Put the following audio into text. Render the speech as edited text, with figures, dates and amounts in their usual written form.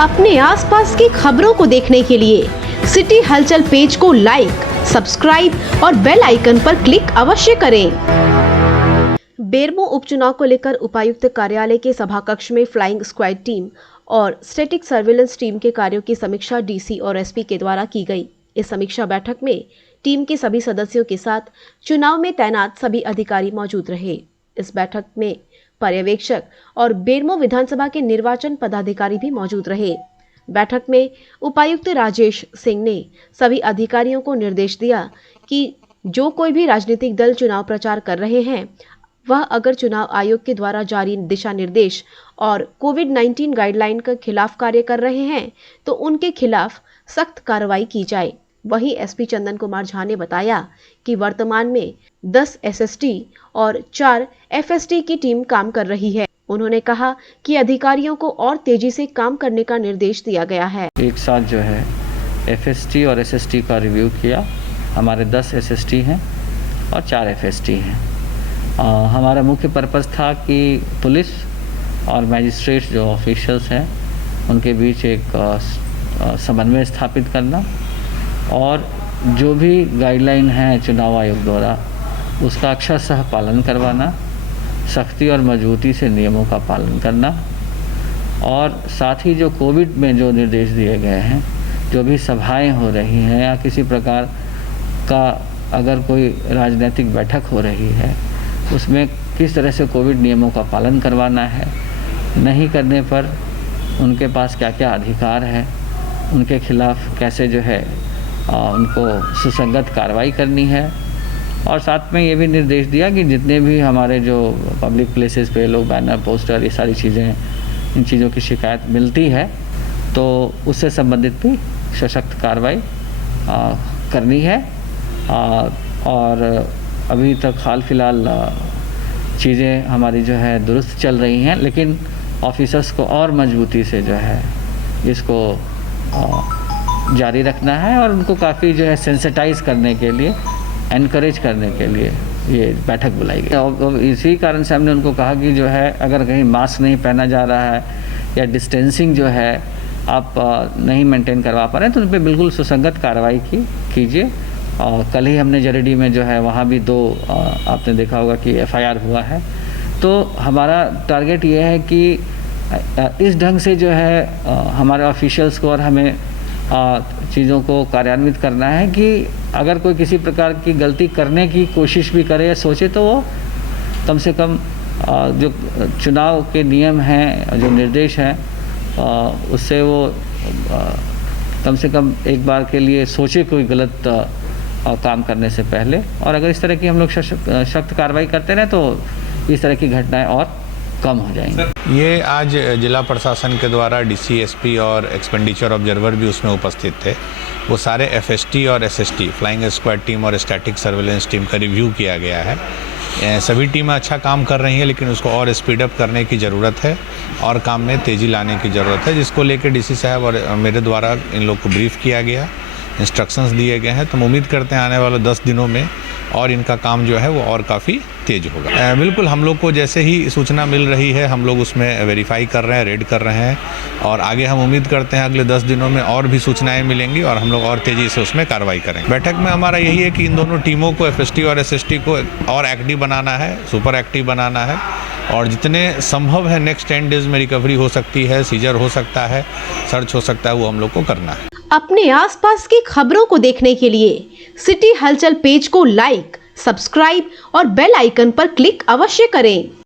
अपने आसपास की खबरों को देखने के लिए सिटी हलचल पेज को लाइक, सब्सक्राइब और बेल आइकन पर क्लिक अवश्य करें। बेरमो उपचुनाव को लेकर उपायुक्त कार्यालय के सभाकक्ष में फ्लाइंग स्क्वाड टीम और स्टैटिक सर्विलेंस टीम के कार्यों की समीक्षा डीसी और एसपी के द्वारा की गई। इस समीक्षा बैठक में टीम के सभी सदस्यों के साथ चुनाव में तैनात सभी अधिकारी मौजूद रहे। इस बैठक में पर्यवेक्षक और बेरमो विधानसभा के निर्वाचन पदाधिकारी भी मौजूद रहे। बैठक में उपायुक्त राजेश सिंह ने सभी अधिकारियों को निर्देश दिया कि जो कोई भी राजनीतिक दल चुनाव प्रचार कर रहे हैं, वह अगर चुनाव आयोग के द्वारा जारी दिशा निर्देश और कोविड-19 गाइडलाइन के खिलाफ कार्य कर रहे हैं तो उनके खिलाफ सख्त कार्रवाई की जाए। वहीं एसपी चंदन कुमार झा ने बताया कि वर्तमान में 10 एसएसटी और 4 एफएसटी की टीम काम कर रही है। उन्होंने कहा कि अधिकारियों को और तेजी से काम करने का निर्देश दिया गया है। एक साथ जो है एफएसटी और एसएसटी का रिव्यू किया। हमारे 10 एसएसटी हैं और 4 एफएसटी हैं। हमारा मुख्य पर्पस था कि पुलिस और मैजिस्ट्रेट जो ऑफिशियल्स हैं उनके बीच एक समन्वय स्थापित करना और जो भी गाइडलाइन है चुनाव आयोग द्वारा उसका अक्षरशः पालन करवाना, सख्ती और मजबूती से नियमों का पालन करना और साथ ही जो कोविड में जो निर्देश दिए गए हैं, जो भी सभाएं हो रही हैं या किसी प्रकार का अगर कोई राजनीतिक बैठक हो रही है उसमें किस तरह से कोविड नियमों का पालन करवाना है, नहीं करने पर उनके पास क्या क्या अधिकार है, उनके खिलाफ कैसे जो है उनको सुसंगत कार्रवाई करनी है। और साथ में ये भी निर्देश दिया कि जितने भी हमारे जो पब्लिक प्लेसेस पे लोग बैनर, पोस्टर, ये सारी चीज़ें, इन चीज़ों की शिकायत मिलती है तो उससे संबंधित भी सशक्त कार्रवाई करनी है। और अभी तक हाल फिलहाल चीज़ें हमारी जो है दुरुस्त चल रही हैं, लेकिन ऑफिसर्स को और मजबूती से जो है इसको जारी रखना है और उनको काफ़ी जो है सेंसिटाइज करने के लिए, एनकरेज करने के लिए ये बैठक बुलाई गई। और इसी कारण से हमने उनको कहा कि जो है अगर कहीं मास्क नहीं पहना जा रहा है या डिस्टेंसिंग जो है आप नहीं मेंटेन करवा पा रहे हैं तो उन पर बिल्कुल सुसंगत कार्रवाई कीजिए। और कल ही हमने जरेडी में जो है वहाँ भी 2 आपने देखा होगा कि एफआईआर हुआ है। तो हमारा टारगेट ये है कि इस ढंग से जो है हमारे ऑफिशियल्स को और हमें चीज़ों को कार्यान्वित करना है कि अगर कोई किसी प्रकार की गलती करने की कोशिश भी करे या सोचे तो वो कम से कम जो चुनाव के नियम हैं, जो निर्देश हैं, उससे वो कम से कम एक बार के लिए सोचे कोई गलत काम करने से पहले। और अगर इस तरह की हम लोग सख्त कार्रवाई करते रहे तो इस तरह की घटनाएं और कम हो जाएंगी। ये आज जिला प्रशासन के द्वारा डीसी, एसपी और एक्सपेंडिचर ऑब्जर्वर भी उसमें उपस्थित थे। वो सारे एफएसटी और एसएसटी, फ्लाइंग स्क्वाड टीम और स्टैटिक सर्विलेंस टीम का रिव्यू किया गया है। सभी टीमें अच्छा काम कर रही हैं, लेकिन उसको और स्पीड अप करने की ज़रूरत है और काम में तेज़ी लाने की ज़रूरत है, जिसको लेकर डीसी साहब और मेरे द्वारा इन लोग को ब्रीफ किया गया, इंस्ट्रक्शंस दिए गए हैं। तो हम उम्मीद करते हैं आने वाले 10 दिनों में और इनका काम जो है वो और काफ़ी तेज होगा। बिल्कुल, हम लोग को जैसे ही सूचना मिल रही है हम लोग उसमें वेरीफाई कर रहे हैं, रेड कर रहे हैं और आगे हम उम्मीद करते हैं अगले 10 दिनों में और भी सूचनाएं मिलेंगी और हम लोग और तेज़ी से उसमें कार्रवाई करेंगे। बैठक में हमारा यही है कि इन दोनों टीमों को, एफएसटी और एसएसटी को और एक्टिव बनाना है, सुपर एक्टिव बनाना है और जितने संभव है नेक्स्ट 10 डेज में रिकवरी हो सकती है, सीजर हो सकता है, सर्च हो सकता है, वो हम लोग को करना है। अपने आसपास की खबरों को देखने के लिए सिटी हलचल पेज को लाइक, सब्सक्राइब और बेल आइकन पर क्लिक अवश्य करें।